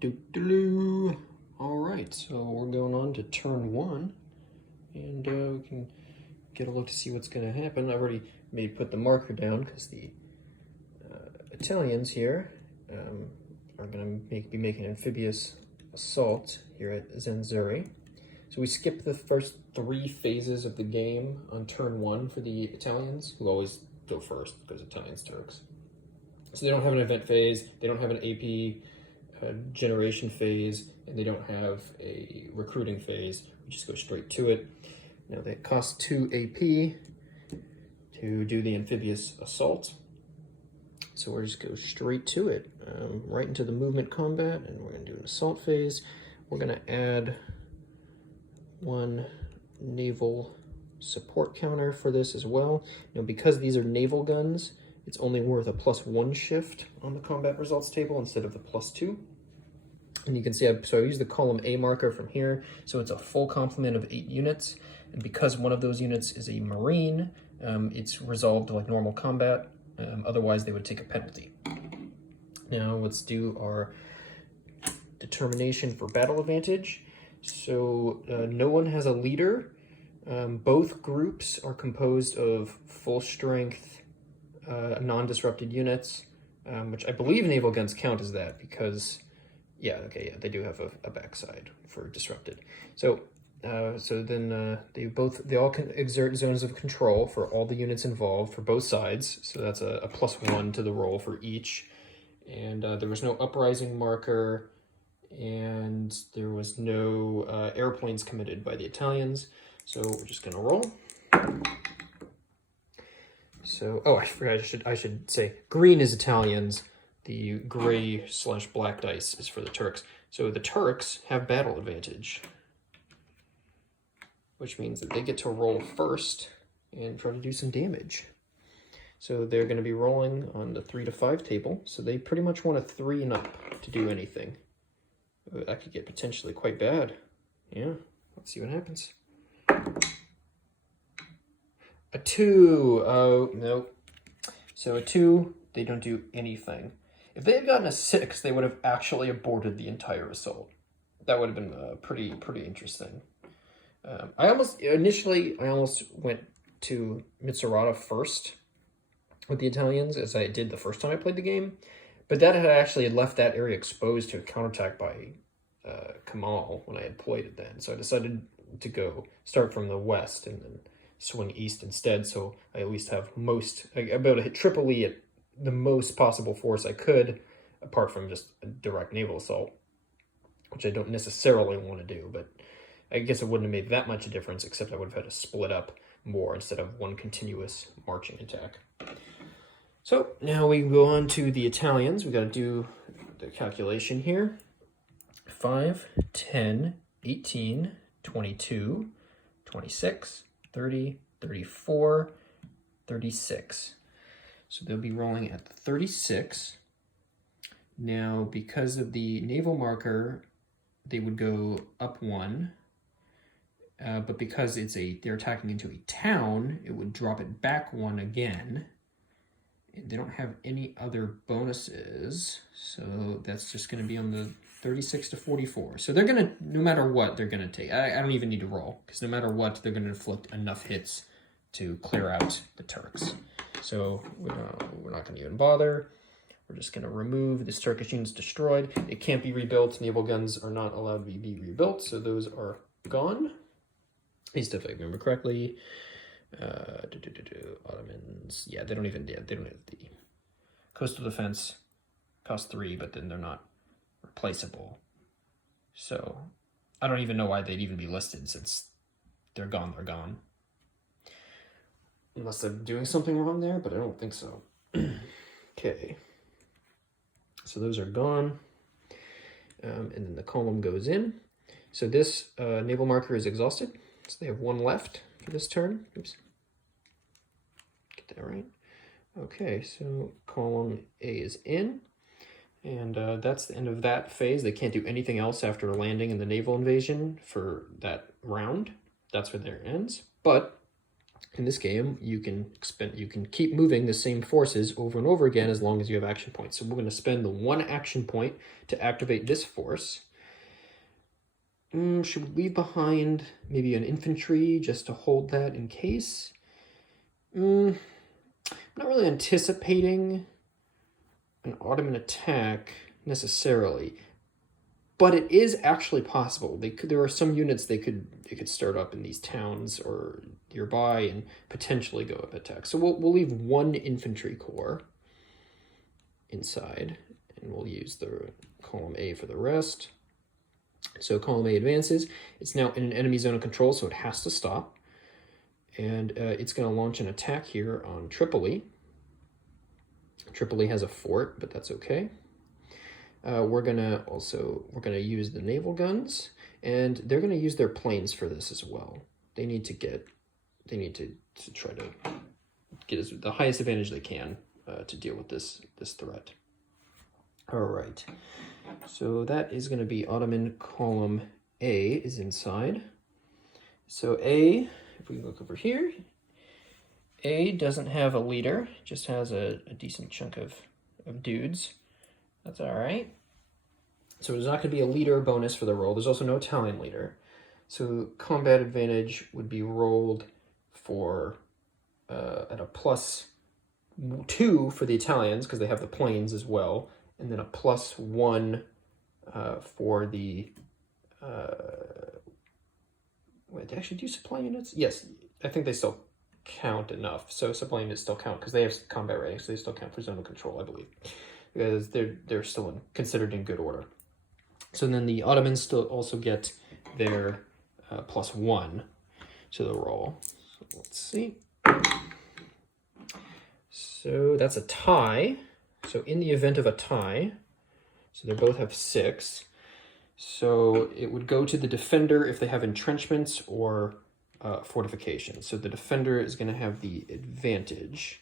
All right, so we're going on to turn one, and we can get a look to see what's going to happen. I've already put the marker down because the Italians here are going to be making an amphibious assault here at Zenzuri. So we skip the first 3 phases of the game on turn 1 for the Italians, who always go first because Italians, Turks. So they don't have an event phase, they don't have an AP generation phase, and they don't have a recruiting phase. We just go straight to it. Now they cost 2 AP to do the amphibious assault. So we'll just go straight to it, right into the movement combat, and we're going to do an assault phase. We're going to add 1 naval support counter for this as well. Now because these are naval guns, it's only worth a +1 shift on the combat results table instead of the +2. And you can see, so I use the column A marker from here, so it's a full complement of 8 units. And because one of those units is a Marine, it's resolved like normal combat. Otherwise, they would take a penalty. Now let's do our determination for battle advantage. So no one has a leader. Both groups are composed of full strength, non-disrupted units, which I believe naval guns count as that because, they do have a backside for disrupted. So then they all can exert zones of control for all the units involved for both sides. So that's a +1 to the roll for each. And there was no uprising marker, and there was no airplanes committed by the Italians. So we're just gonna roll. So, I forgot, I should say green is Italians, the gray/black dice is for the Turks. So the Turks have battle advantage, which means that they get to roll first and try to do some damage. So they're going to be rolling on the 3 to 5 table, so they pretty much want a 3 and up to do anything. That could get potentially quite bad. Yeah, let's see what happens. A 2, oh, nope. So a 2, they don't do anything. If they had gotten a 6, they would have actually aborted the entire assault. That would have been pretty interesting. I almost went to Mitsurata first with the Italians, as I did the first time I played the game, but that had actually left that area exposed to a counterattack by Kamal when I had played it then. So I decided to start from the west and then swing east instead, so I at least have I'll be able to hit Tripoli at the most possible force I could, apart from just a direct naval assault, which I don't necessarily want to do, but I guess it wouldn't have made that much a difference, except I would have had to split up more instead of one continuous marching attack. So now we go on to the Italians. We got to do the calculation here. 5, 10, 18, 22, 26, 30, 34, 36. So they'll be rolling at 36. Now, because of the naval marker, they would go up 1. But because they're attacking into a town, it would drop it back 1 again. And they don't have any other bonuses, so that's just going to be on the 36 to 44. So they're going to, no matter what, they're going to take. I don't even need to roll, because no matter what, they're going to inflict enough hits to clear out the Turks. So we're not going to even bother. We're just going to remove this Turkish unit's destroyed. It can't be rebuilt. Naval guns are not allowed to be rebuilt, so those are gone. At least if I remember correctly. Ottomans, yeah, they don't have the coastal defense. Cost 3, but then they're not replaceable. So I don't even know why they'd even be listed, since they're gone. Unless I'm doing something wrong there, but I don't think so. Okay. So those are gone. And then the column goes in. So this naval marker is exhausted. So they have 1 left for this turn. Oops. Get that right. Okay, so column A is in. And that's the end of that phase. They can't do anything else after landing in the naval invasion for that round. That's where their ends. But In this game, you can keep moving the same forces over and over again as long as you have action points. So we're going to spend the 1 action point to activate this force. Should we leave behind maybe an infantry just to hold that in case? I'm not really anticipating an Ottoman attack necessarily, but it is actually possible. There are some units they could start up in these towns or nearby and potentially go up attack. So we'll leave 1 infantry corps inside, and we'll use the column A for the rest. So column A advances. It's now in an enemy zone of control, so it has to stop. And it's going to launch an attack here on Tripoli. Tripoli has a fort, but that's okay. We're gonna use the naval guns, and they're gonna use their planes for this as well. They need to try to get the highest advantage they can to deal with this threat. All right, so that is going to be Ottoman column A is inside. So A, if we look over here, A doesn't have a leader, just has a decent chunk of dudes. That's all right. So there's not going to be a leader bonus for the roll. There's also no Italian leader. So combat advantage would be rolled for at a +2 for the Italians because they have the planes as well, and then a +1 for the wait, they actually do supply units? Yes, I think they still count enough. So supply units still count because they have combat ratings, so they still count for zone of control, I believe, because they're still considered in good order. So then the Ottomans still also get their +1 to the roll. So let's see. So that's a tie. So in the event of a tie, so they both have 6. So it would go to the defender if they have entrenchments or fortifications. So the defender is going to have the advantage.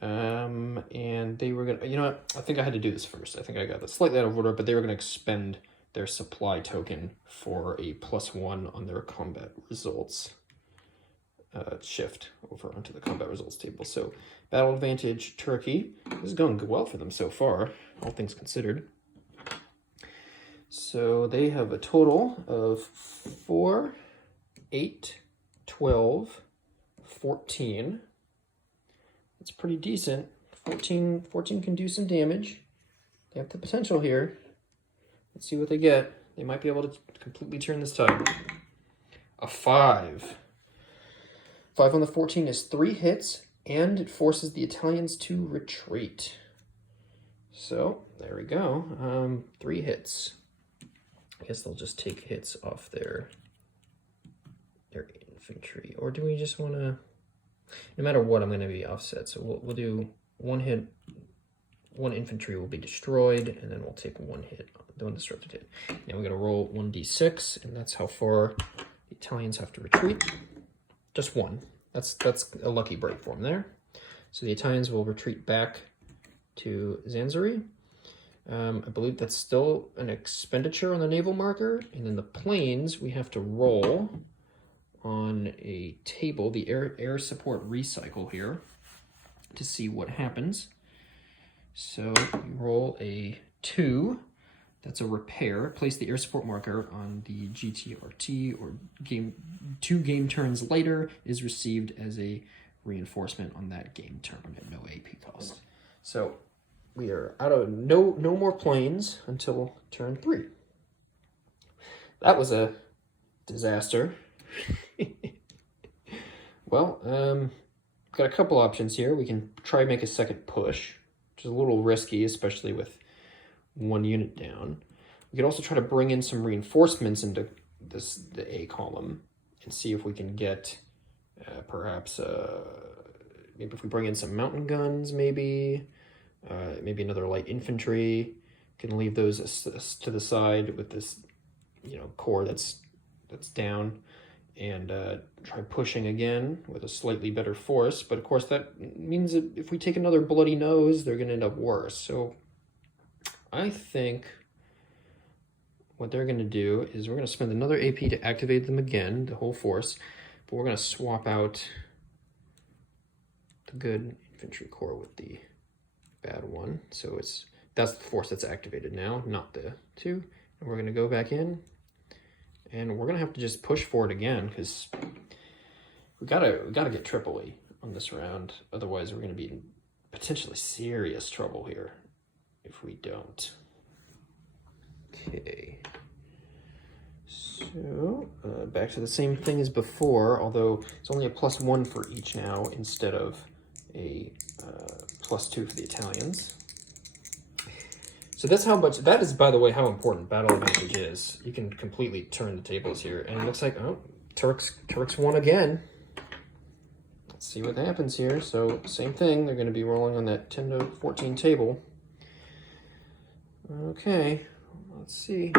And they were going to, you know what? I think I had to do this first. I think I got that slightly out of order, but they were going to expend their supply token for a +1 on their combat results. Shift over onto the combat results table. So battle advantage, Turkey. This is going well for them so far, all things considered. So they have a total of 4, 8, 12, 14. It's pretty decent. 14 can do some damage. They have the potential here. Let's see what they get. They might be able to completely turn this tide. A 5. 5 on the 14 is 3 hits, and it forces the Italians to retreat. So there we go. 3 hits. I guess they'll just take hits off their infantry. Or do we just want to... No matter what, I'm going to be offset. So we'll do 1 hit. 1 infantry will be destroyed, and then we'll take 1 hit, the undisrupted hit. Now we're going to roll 1d6, and that's how far the Italians have to retreat. Just 1. That's a lucky break for them there. So the Italians will retreat back to Zanzari. I believe that's still an expenditure on the naval marker. And then the planes, we have to roll on a table, the air support recycle here, to see what happens. So you roll a 2. That's a repair. Place the air support marker on the GTRT or 2 game turns later is received as a reinforcement on that game turn at no AP cost. So we are out of no more planes until turn 3. That was a disaster. Well, got a couple options here. We can try and make a second push, which is a little risky, especially with 1 unit down. We could also try to bring in some reinforcements into the A column and see if we can get perhaps maybe if we bring in some mountain guns, maybe another light infantry. Can leave those to the side with this corps that's down, and try pushing again with a slightly better force. But of course that means that if we take another bloody nose, they're going to end up worse. So I think what they're going to do is we're going to spend another AP to activate them again, the whole force, but we're going to swap out the good infantry corps with the bad one. So that's the force that's activated now, not the 2. And we're going to go back in, and we're going to have to just push for it again, because we gotta get Tripoli on this round. Otherwise, we're going to be in potentially serious trouble here if we don't. Okay. So, back to the same thing as before, although it's only a +1 for each now instead of a +2 for the Italians. So that's how much, that is, by the way, how important battle advantage is. You can completely turn the tables here, and it looks like, oh, Turks won again. Let's see what happens here. So, same thing, they're going to be rolling on that 10 to 14 table. Okay, let's see.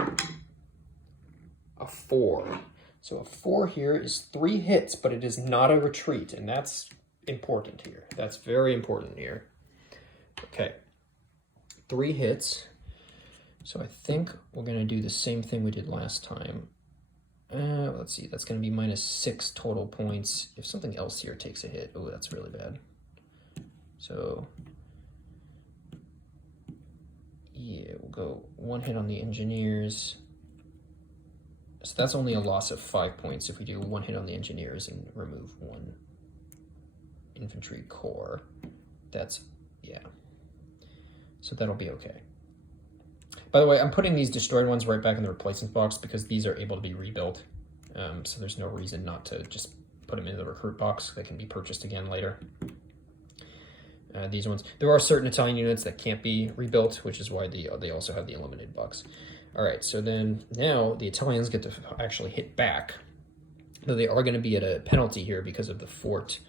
A 4. So a 4 here is 3 hits, but it is not a retreat, and that's important here. That's very important here. Okay, 3 hits. So I think we're going to do the same thing we did last time. Let's see, that's going to be -6 total points. If something else here takes a hit, oh, that's really bad. So yeah, we'll go 1 hit on the engineers. So that's only a loss of 5 points if we do 1 hit on the engineers and remove 1 infantry corps. That's, yeah. So that'll be okay. By the way, I'm putting these destroyed ones right back in the replacement box because these are able to be rebuilt. So there's no reason not to just put them in the recruit box. They can be purchased again later. These ones, there are certain Italian units that can't be rebuilt, which is why they also have the eliminated box. All right, so then now the Italians get to actually hit back. Though they are going to be at a penalty here because of the fort.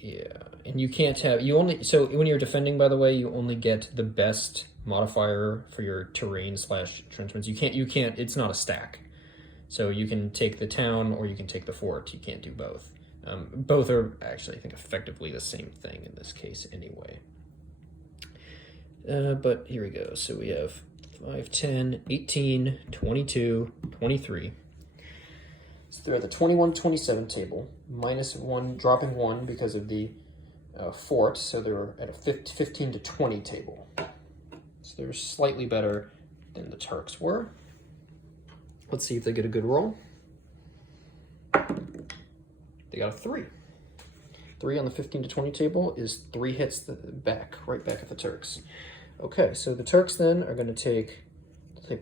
Yeah, and you can't have, so when you're defending, by the way, you only get the best modifier for your terrain/entrenchments. You can't, it's not a stack. So you can take the town or you can take the fort. You can't do both. Both are actually, I think, effectively the same thing in this case anyway. But here we go. So we have 5, 10, 18, 22, 23. So they're at the 21-27 table, -1, dropping 1 because of the fort. So they're at a 15 to 20 table. So they're slightly better than the Turks were. Let's see if they get a good roll. They got a 3. 3 on the 15 to 20 table is 3 hits right back at the Turks. Okay, so the Turks then are going to take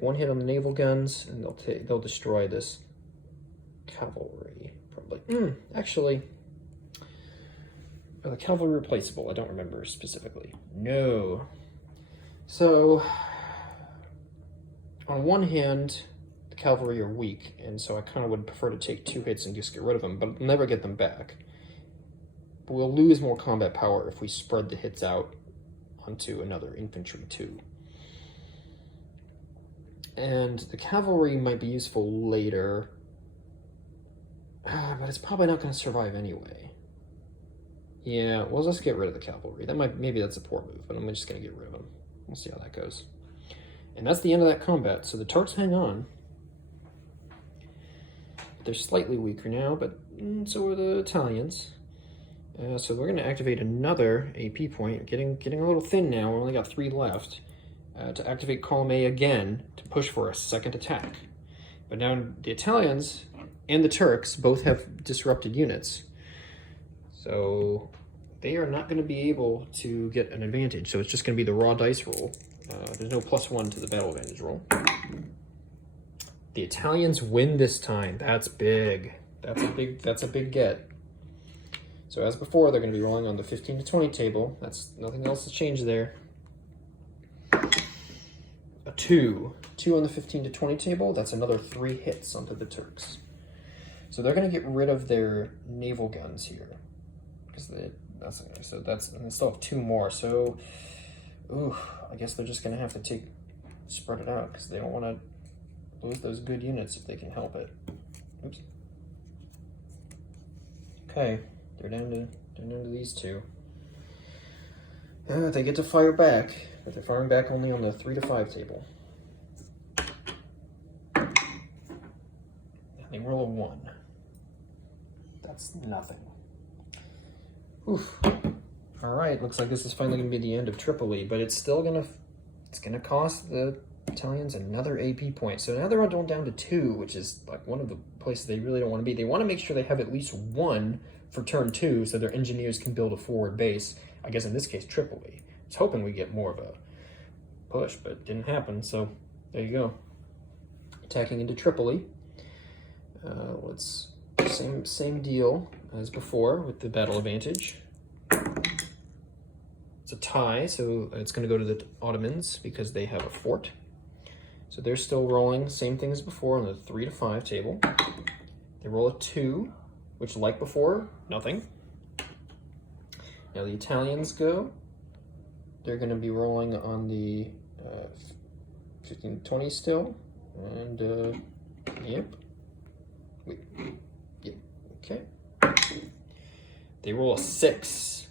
1 hit on the naval guns, and they'll destroy this cavalry probably. Actually, are the cavalry replaceable? I don't remember specifically. No. So on one hand, the cavalry are weak, and so I kind of would prefer to take 2 hits and just get rid of them, but I'll never get them back. But we'll lose more combat power if we spread the hits out onto another infantry too. And the cavalry might be useful later, but it's probably not going to survive anyway. Yeah, well, let's get rid of the cavalry. Maybe that's a poor move, but I'm just going to get rid of them. We'll see how that goes. And that's the end of that combat. So the Turks hang on. They're slightly weaker now, but so are the Italians. So we're going to activate another AP point. Getting a little thin now. We only got 3 left. To activate column A again to push for a second attack. But now the Italians and the Turks both have disrupted units. So they are not going to be able to get an advantage. So it's just going to be the raw dice roll. There's no +1 to the battle advantage roll. The Italians win this time. That's big. That's a big get. So as before, they're going to be rolling on the 15 to 20 table. That's nothing else has changed there. A 2 on the 15 to 20 table. That's another 3 hits onto the Turks. So they're going to get rid of their naval guns here, because and they still have 2 more. So, I guess they're just going to have to spread it out because they don't want to lose those good units if they can help it. Oops. Okay, they're down to these 2. They get to fire back, but they're firing back only on the 3 to 5 table. They roll a 1. That's nothing. Oof. All right, looks like this is finally gonna be the end of Tripoli, but it's still gonna cost the Italians another AP point. So now they're down to 2, which is like one of the places they really don't want to be. They want to make sure they have at least 1 for turn 2 so their engineers can build a forward base. I guess in this case, Tripoli. I was hoping we get more of a push, but it didn't happen, so there you go. Attacking into Tripoli. Same deal as before with the battle advantage. It's a tie, so it's going to go to the Ottomans because they have a fort. So they're still rolling, same thing as before on the 3 to 5 table. They roll a 2, which like before, nothing. Now the Italians go. They're going to be rolling on the 15-20 still. And, yep. Wait. Yep. Okay. They roll a 6.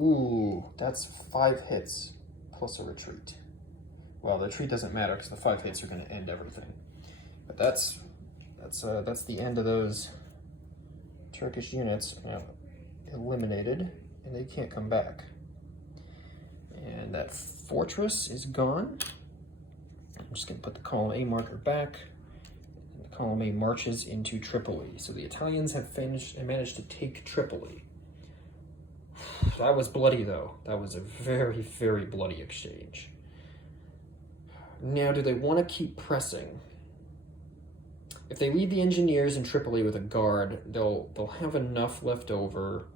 Ooh, that's 5 hits plus a retreat. Well, the retreat doesn't matter because the 5 hits are going to end everything. But that's the end of those Turkish units now eliminated, and they can't come back. And that fortress is gone. I'm just going to put the column A marker back. And the column A marches into Tripoli. So the Italians have managed to take Tripoli. That was bloody, though. That was a very, very bloody exchange. Now, do they want to keep pressing? If they leave the engineers in Tripoli with a guard, they'll have enough left over.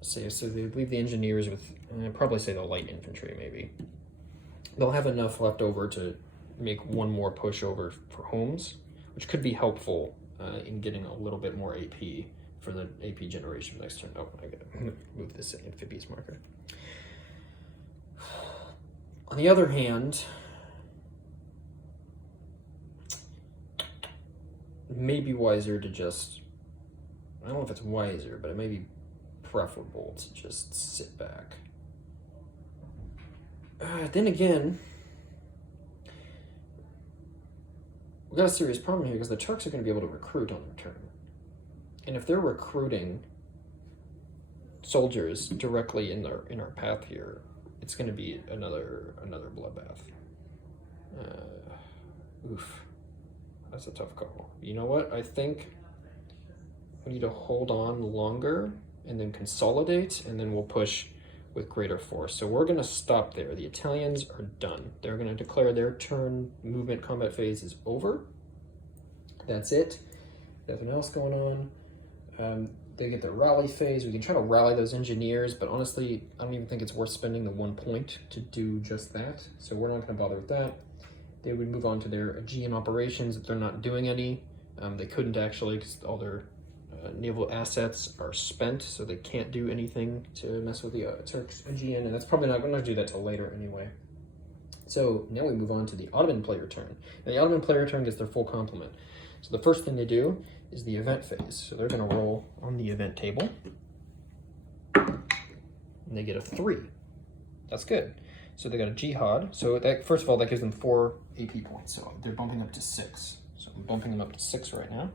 So they leave the engineers with, probably say the light infantry, maybe. They'll have enough left over to make one more push over for Homs, which could be helpful in getting a little bit more AP for the AP generation next turn. Oh, I gotta move this amphibious marker. On the other hand, it may be wiser to just, I don't know if it's wiser, but it may be preferable to just sit back. Then again, we've got a serious problem here because the Turks are going to be able to recruit on their turn. And if they're recruiting soldiers directly in our path here, it's going to be another bloodbath. Oof. That's a tough call. You know what? I think we need to hold on longer and then consolidate, and then we'll push with greater force. So we're going to stop there. The Italians are done. They're going to declare their turn movement combat phase is over. That's it. Nothing else going on. They get their rally phase. We can try to rally those engineers, but honestly, I don't even think it's worth spending the 1 point to do just that. So we're not going to bother with that. They would move on to their Aegean operations if they're not doing any. They couldn't actually because all their naval assets are spent, so they can't do anything to mess with the Turks Aegean, and that's probably not going to do that till later anyway. So now we move on to the Ottoman player turn. Now the Ottoman player turn gets their full complement. So the first thing they do is the event phase. So they're going to roll on the event table, and they get a 3. That's good. So they got a jihad. So that, first of all, that gives them 4 AP points. So they're bumping up to 6. So I'm bumping them up to 6 right now.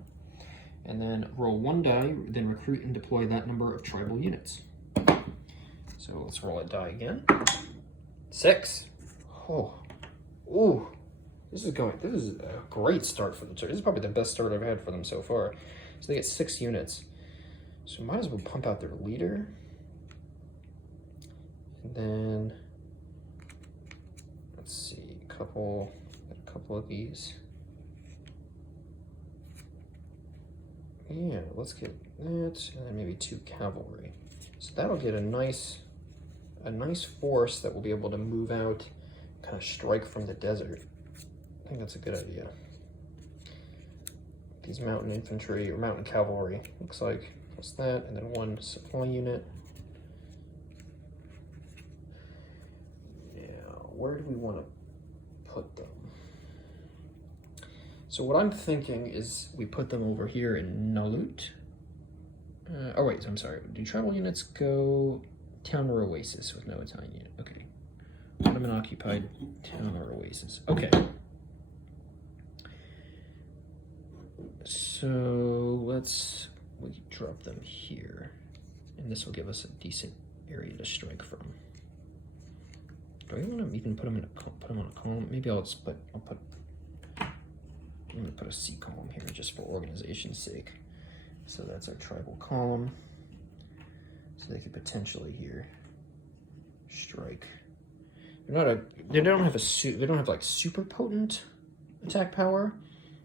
And then roll 1 die, then recruit and deploy that number of tribal units. So let's roll a die again. 6. Oh, ooh, this is a great start for the Turks. This is probably the best start I've had for them so far. So they get 6 units. So might as well pump out their leader. And then let's see, a couple of these. Yeah, let's get that, and then maybe 2 cavalry. So that'll get a nice force that will be able to move out, kind of strike from the desert. I think that's a good idea. These mountain infantry or mountain cavalry looks like plus that, and then 1 supply unit. Now, where do we want to put them? So what I'm thinking is we put them over here in Nalut. Oh wait, I'm sorry. Do tribal units go town or oasis with no Italian unit? Okay. Ottoman occupied town or oasis. Okay. So we drop them here. And this will give us a decent area to strike from. Do I want to even put them on a column? Maybe I'm gonna put a C column here just for organization's sake. So that's our tribal column. So they could potentially here strike. They don't have like super potent attack power,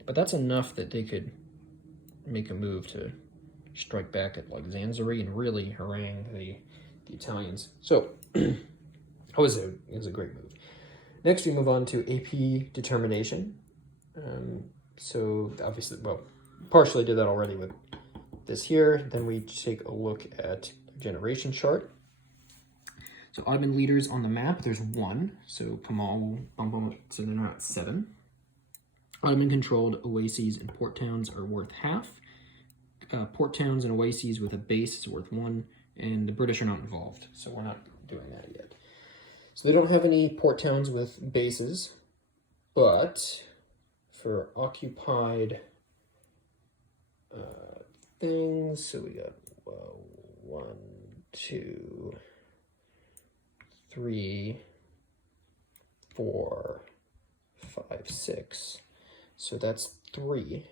but that's enough that they could make a move to strike back at like Zanzari and really harangue the Italians. So it was a great move. Next we move on to AP determination. So obviously, well, partially did that already with this here. Then we take a look at generation chart. So Ottoman leaders on the map, there's 1. So Kemal will bump them up, so they're now at 7. Ottoman-controlled oases and port towns are worth half. Port towns and oases with a base is worth 1, and the British are not involved, so we're not doing that yet. So they don't have any port towns with bases, but for occupied things, so we got 1, 2, 3, 4, 5, 6. So that's 3.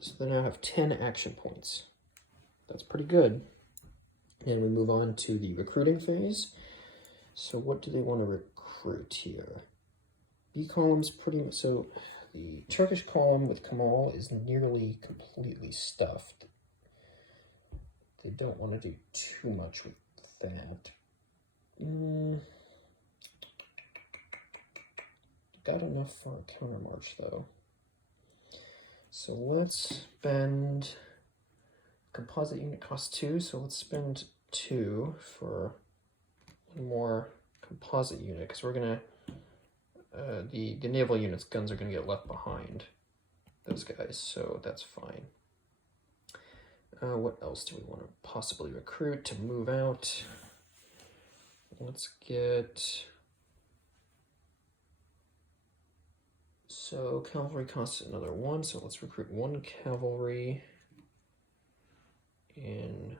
So they now have 10 action points. That's pretty good. And we move on to the recruiting phase. So what do they want to recruit here? B column's pretty much, so the Turkish column with Kemal is nearly completely stuffed. They don't want to do too much with that. Got enough for a countermarch though. So let's spend, composite unit costs 2, so let's spend 2 for one more composite unit, because we're gonna, the naval units' guns are gonna get left behind, those guys, so that's fine. What else do we want to possibly recruit to move out? Let's get, so cavalry costs another 1, so let's recruit 1 cavalry. And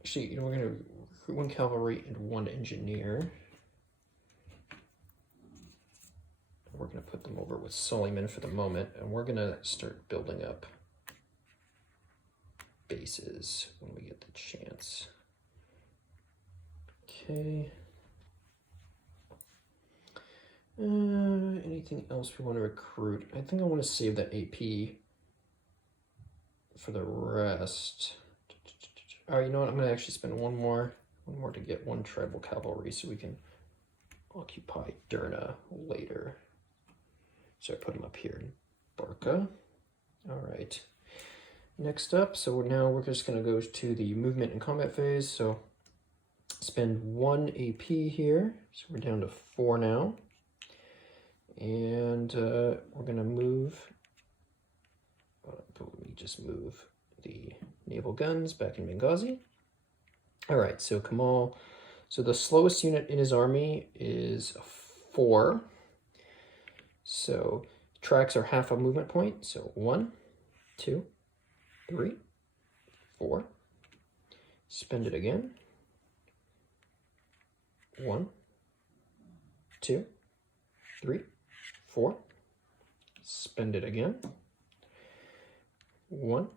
actually, we're gonna recruit 1 cavalry and 1 engineer. We're gonna put them over with Suleiman for the moment, and we're gonna start building up bases when we get the chance. Okay. Anything else we want to recruit? I think I want to save that AP for the rest. All right, you know what? I'm going to actually spend one more to get 1 tribal cavalry so we can occupy Derna later. So I put them up here in Barca. All right. Next up, so we're just going to go to the movement and combat phase. So spend 1 AP here. So we're down to 4 now. And we're going to move, let me just move the naval guns back in Benghazi. All right, so Kemal, so the slowest unit in his army is 4. So tracks are half a movement point. So 1, 2, 3, 4. Spend it again. 1, 2, 3, 4. Spend it again. 1.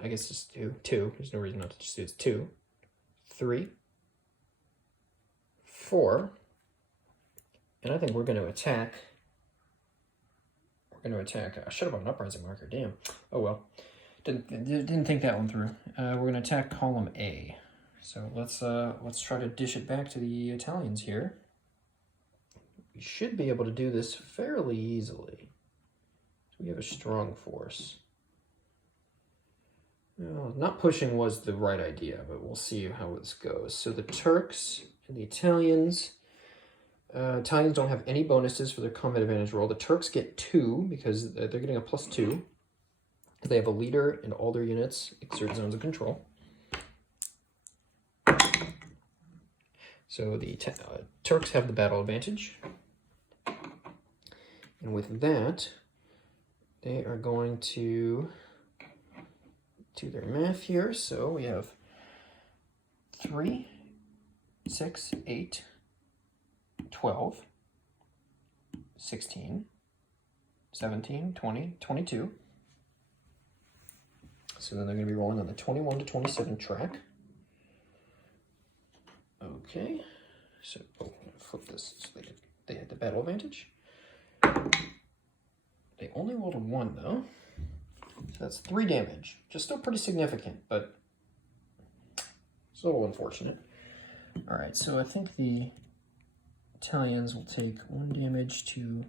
I guess just 2. 2. There's no reason not to just do it. 2, 3, 4. And I think we're going to attack. I should have bought an uprising marker. Damn. Oh well. Didn't think that one through. We're going to attack column A. So let's try to dish it back to the Italians here. We should be able to do this fairly easily. We have a strong force. Well, not pushing was the right idea, but we'll see how this goes. So the Turks and the Italians don't have any bonuses for their combat advantage roll. The Turks get 2 because they're getting a +2. They have a leader and all their units exert zones of control. So the Turks have the battle advantage. And with that, they are going to do their math here. So we have 3, 6, 8, 12, 16, 17, 20, 22. So then they're going to be rolling on the 21 to 27 track. Okay, so flip this so they had the battle advantage. They only rolled a 1 though, so that's 3 damage. Just still pretty significant, but it's a little unfortunate. All right, so I think the Italians will take 1 damage to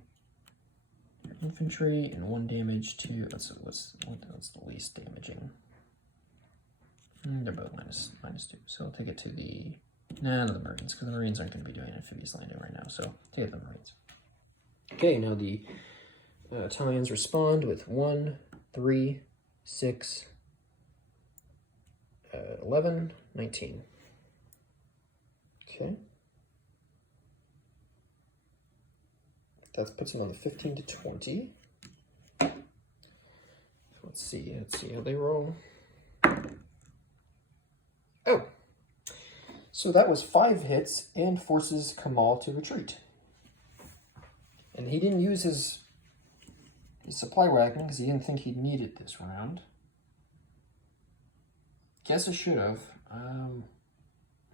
their infantry and 1 damage to what's the least damaging. They're both minus 2, so I'll take it to the the Marines, because the Marines aren't going to be doing amphibious landing right now, so take the Marines. Okay, now the Italians respond with 1, 3, 6, 11, 19. Okay. That puts them on the 15 to 20. Let's see how they roll. Oh! So that was 5 hits and forces Kamal to retreat. And he didn't use his supply wagon because he didn't think he'd need it this round. Guess I should have.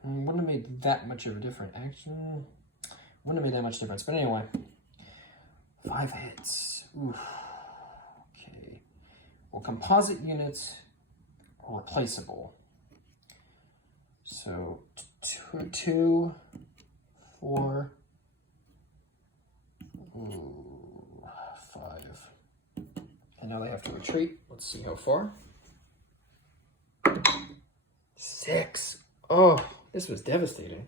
Wouldn't have made that much of a difference. Actually, wouldn't have made that much difference. But anyway, 5 hits. Oof. Okay. Well, composite units are replaceable. So 2, 4, 5. And now they have to retreat. Let's see how far. 6. Oh, this was devastating.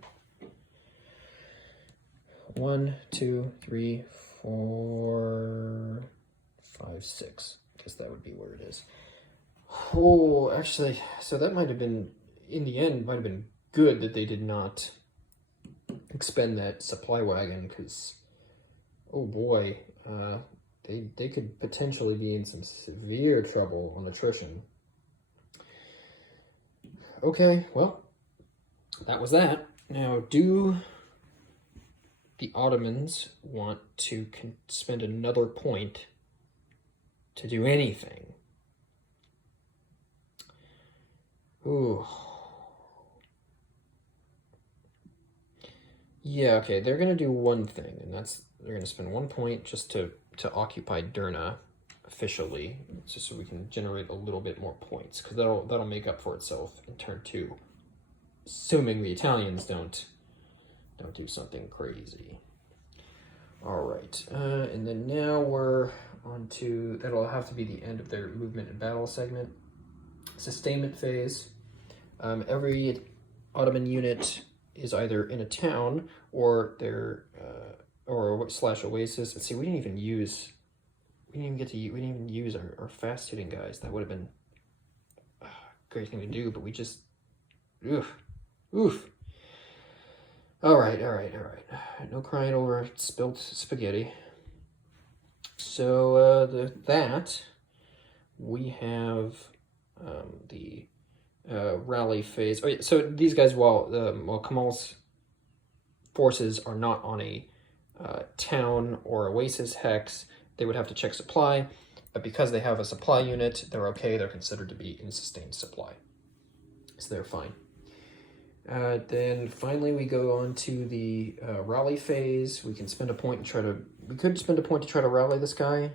1, 2, 3, 4, 5, 6. Guess that would be where it is. Oh, actually, so that might have been, in the end, might have been good that they did not expend that supply wagon, because, oh boy, they could potentially be in some severe trouble on attrition. Okay, well, that was that. Now, do the Ottomans want to spend another point to do anything? Ooh. Yeah, okay, they're going to do one thing, and that's they're going to spend 1 point just to occupy Derna officially, just so we can generate a little bit more points, because that'll make up for itself in turn 2, assuming the Italians don't do something crazy. All right, and then now we're on to, that'll have to be the end of their movement and battle segment. Sustainment phase. Every Ottoman unit is either in a town or they're or / oasis. Let's see, we didn't even use our fast hitting guys. That would have been a great thing to do, but we just oof. All right. No crying over spilt spaghetti. So we have the rally phase. Oh yeah, so these guys, while Kamal's forces are not on a town or oasis hex, they would have to check supply, but because they have a supply unit, they're okay. They're considered to be in sustained supply, so they're fine. Then finally we go on to the rally phase. We can spend a point and we could spend a point to try to rally this guy.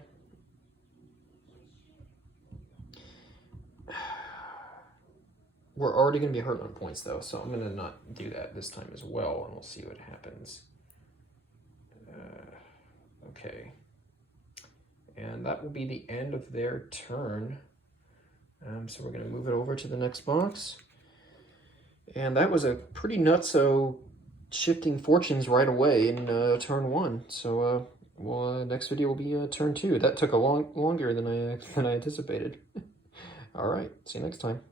We're already going to be hurt on points though, so I'm going to not do that this time as well, and we'll see what happens. Okay. And that will be the end of their turn. So we're going to move it over to the next box. And that was a pretty nutso shifting fortunes right away in turn 1. So next video will be turn 2. That took a longer than I anticipated. All right, see you next time.